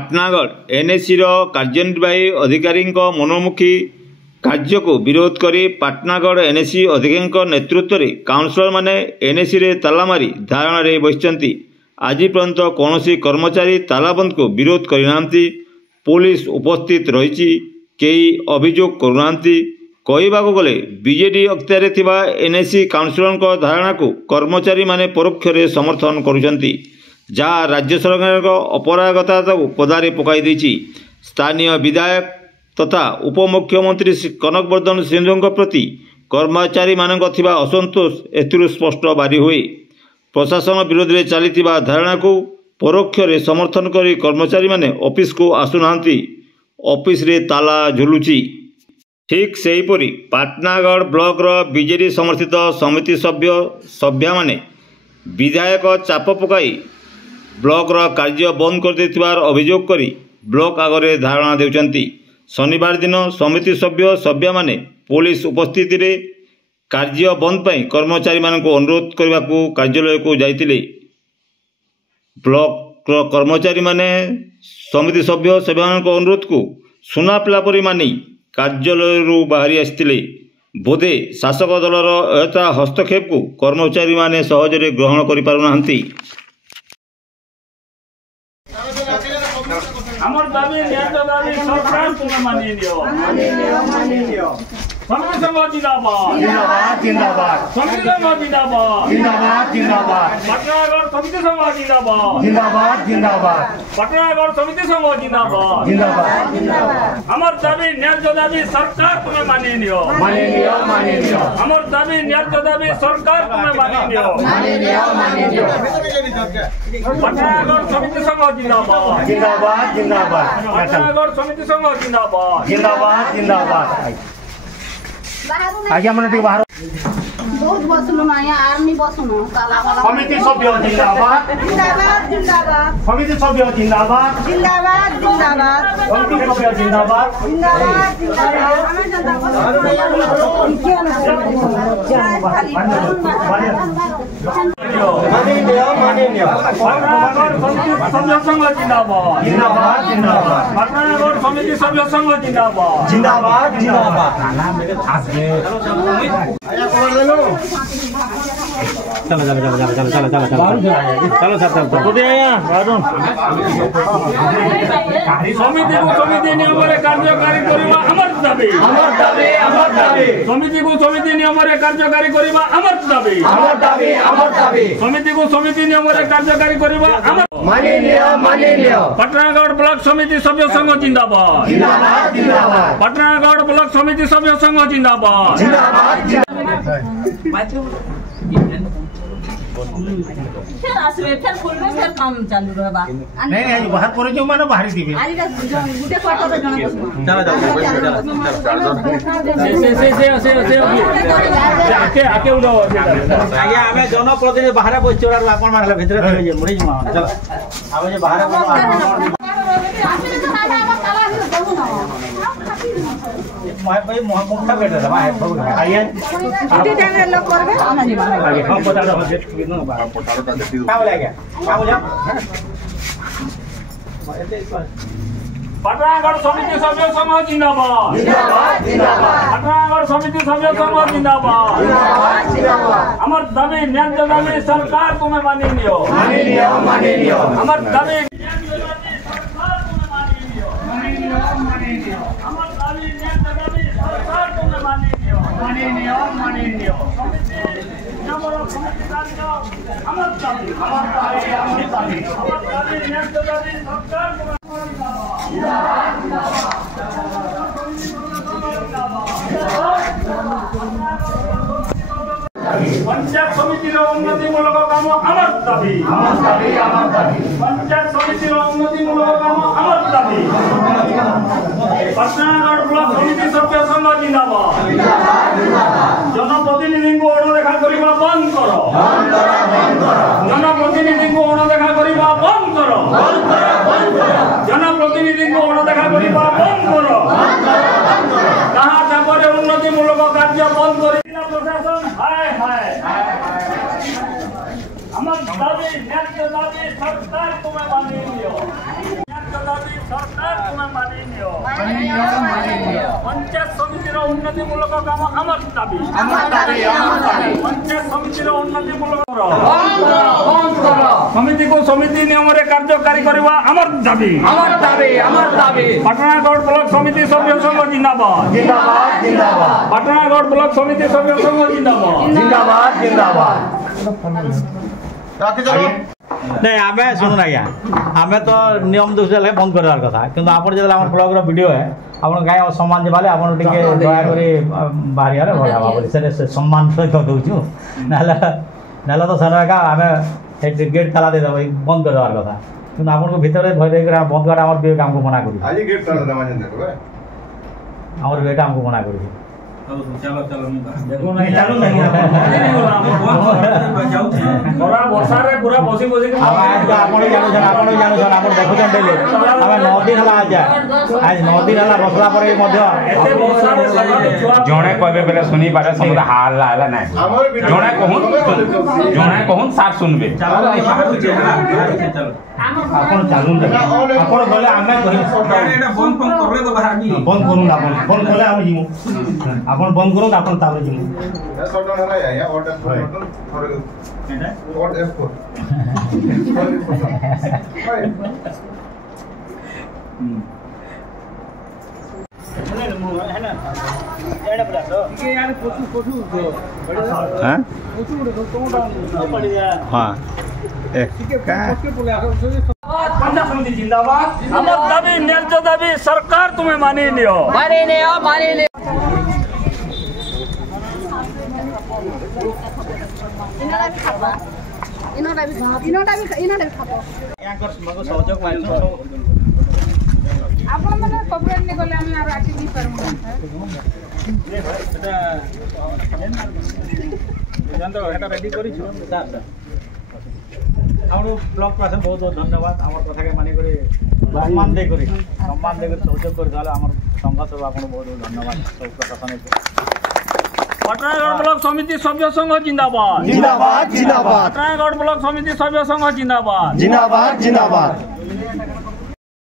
Patnagarh NAC कार्यनिर्वाही अधिकारी मनोमुखी कार्य को विरोध करी पाटनागढ़ एनएसी अधिकारी नेतृत्व में काउंसिलर माने एनएसी रे ताला मारी धारणा रे बसिचंती। आज पर्यंत कौन कर्मचारी तालाबंद को विरोध करना। पुलिस उपस्थित रही कई अभियोग करूना। कहवाक गले बीजेडी अख्तियार थिबा एनएसी काउंसिलर धारणा को कर्मचारी माने परोक्ष रे समर्थन करुचंती, जहाँ राज्य सरकार अपरागता को पदारे पकाई देछि। स्थानीय विधायक तथा उपमुख्यमंत्री कनकवर्धन सिंधु प्रति कर्मचारी मानक थिबा असंतोष एथिरु स्पष्ट बारी हुए। प्रशासन विरोध में चली धारणा को परोक्ष रे समर्थन करी कर्मचारी माने ऑफिस को आसुनांती। ऑफिस रे ताला झुलुची। ठीक सेहीपरि पाटनागढ़ ब्लॉक रो बीजेडी समर्थित समिति सभ्य माने विधायक चाप पकाई ब्लॉक रो कार्य बंद कर देथिबार अभियोग करी ब्लॉक आगरे धारणा देउचंती। शनिवार दिन समिति सभ्य माने पुलिस उपस्थिति रे कार्य बंद पाई कर्मचारी मानक अनुरोध करने को कार्यालय को जाइतिले। ब्लॉक कर्मचारी माने समिति सभ्य मानक अनुरोध को सुना पिला परि मानी कार्यालय बाहरी आसितिले। बोधे शासक दलर अयथा हस्तक्षेप को कर्मचारी माने सहजरे ग्रहण करि पारुनांती। हमर दाबी न्याय दाबी सरकार तुम मानि लियो। समिति समाज जिंदाबाद जिंदाबाद जिंदाबाद। समिति समाज जिंदाबाद जिंदाबाद जिंदाबाद। पाटनागढ़ समिति समाज जिंदाबाद जिंदाबाद जिंदाबाद। पाटनागढ़ समिति समाज जिंदाबाद जिंदाबाद जिंदाबाद। हमर दाबी न्याय दाबी सरकार तुम मानि लियो। हमर दाबी न्याय दाबी सरकार तुम मानि लियो। पाटनागढ़ समिति समाज जिंदाबाद जिंदाबाद जिंदाबाद। पाटनागढ़ समिति समाज जिंदाबाद जिंदाबाद जिंदाबाद। आज्ञा मन टिक बाहर बहुत बसुनो ना यहाँ आर्मी बसुनो काला वाला समिति सभ्य जिंदाबाद जिंदाबाद जिंदाबाद। समिति सभ्य जिंदाबाद जिंदाबाद जिंदाबाद। समिति सभ्य जिंदाबाद जिंदाबाद जिंदाबाद। हमें जनता को माने लियो। पाटनागढ़ समिति सभ्य संघ जिंदाबाद जिंदाबाद जिंदाबाद। पाटनागढ़ समिति सभ्य संघ जिंदाबाद जिंदाबाद जिंदाबाद। चलो चलो चलो चलो चलो चलो चलो चलो चलो सर तो आया समिति को समिति नियम रे कार्यकारी करिबा हमर दाबी हमर दाबी हमर दाबी। समिति को समिति नियम रे कार्यकारी करिबा हमर दाबी हमर दाबी हमर दाबी। समिति को समिति नियम रे कार्यकारी करिबा हमर मानि लियो। पाटनागढ़ ब्लॉक समिति सभ्य संघ जिंदाबाद जिंदाबाद जिंदाबाद। पाटनागढ़ ब्लॉक समिति सभ्य संघ जिंदाबाद जिंदाबाद। फिर आसबे फिर खुलबे फिर काम चालू रहबा। नहीं आज बाहर करे जो माने बाहर दिबे आज गुटे क्वार्टर रे जण बसबा। चलो आके उड़ाओ आज्ञा हमें जनप्रतिनिधि बाहर बस चोरा आपण मारला भितर रह जे मुड़ी मा चलो आबे जे बाहर भाई मोहम्मद बेटा है आइए छुट्टी टाइम रे लोग करबे हम नहीं आगे हम पता रहा है कि ना पटाटा देती क्या बोला क्या बोला। पाटनागढ़ समिति सभ्य संघ जिंदाबाद जिंदाबाद जिंदाबाद। पाटनागढ़ समिति सभ्य संघ जिंदाबाद जिंदाबाद जिंदाबाद। हमर दाबी न्याय दाबी सरकार तुम्हें मानि लियो। हमर दाबी पंचायत समिति उन्नतिमूलक काम आमर दाबी पंचायत समिति उन्नतिमूलक काम आमर दाबी। पाटनागढ़ ब्लॉक समिति सभ्य संघ जिंदाबाद जनप्रतिनिधि को अणदेखा करबा बंद करो जनप्रतिनिधि को अणदेखा करबा बंद करो जनप्रतिनिधि को अणदेखा करबा बंद करो। कहाँ चापरे उन्नतिमूलक कार्य बंद कर प्रशासन हाय हाय। हमर दाबी न्याय दाबी सरकार तुम्हें मानि लियो। न्याय दाबी तुम्हें मानि नियो पंचायत समितिर उन्नतिमूलक काम आमर दाबी पंचायत समितिर उन्नतिमूलक समिति को समिति नियम रे कार्यकारी करवा आमर दाबी पाटनागढ़ ब्लॉक समिति सभ्य संघ जिंदाबाद पाटनागढ़ ब्लॉक समिति सभ्य संघ जिंदाबाद नहीं आमे सुन आज्ञा आमे तो नियम दूसरे बंद कर कथा किंतु आप जो ब्लॉग वीडियो है आप गाय सम्मान देवाले आप दया बाहर भला भाव से सम्मान सहित दूचु ना तो सर आम गेट ताला दे बंद कर देवार कथा कि आपको भितर भय बंद कर काम को मना कर आमको मना कर चलो देखो नहीं चलो नहीं पूरा वर्षा रे पूरा बसी आपण जानो आपण देखुछन डेली हम 9 दिन हला आज 9 दिन हला बसला पर मध्य एते वर्षा रे जणे कहबे बेले सुनी पारे समुदा हाल लाला नै जणे कहून सार सुनबे चलो आपण चालू आपण बोले आमे कहि एटा बंद करले तो बाहर नहीं बंद करू ना बंद करले हम जिमु आपण बंद करू आपण ताबरे जिमु शटडाउन हला या ऑर्ड F4 ऑर्ड F4 जिंदाबाद हमर दाबी न्याय दाबी सरकार तुम्हें मानी लियो इनोटा भी खाबो याकर मगो सहयोग माइछो आपण माने कोऑपरेट ने गले हम आके भी परमु एटा रेडी करिछु सर आरो ब्लॉक प्रशासन बहुत बहुत धन्यवाद हमर कथा के माने करे सम्मान दे करे सहयोग कर दाले हमर संघ सब आपन बहुत बहुत धन्यवाद सब प्रशासन पाटनागढ़ ब्लॉक समिति सभ्य संघ जिंदाबाद जिंदाबाद पाटनागढ़ ब्लॉक समिति सभ्य संघ जिंदाबाद जिंदाबाद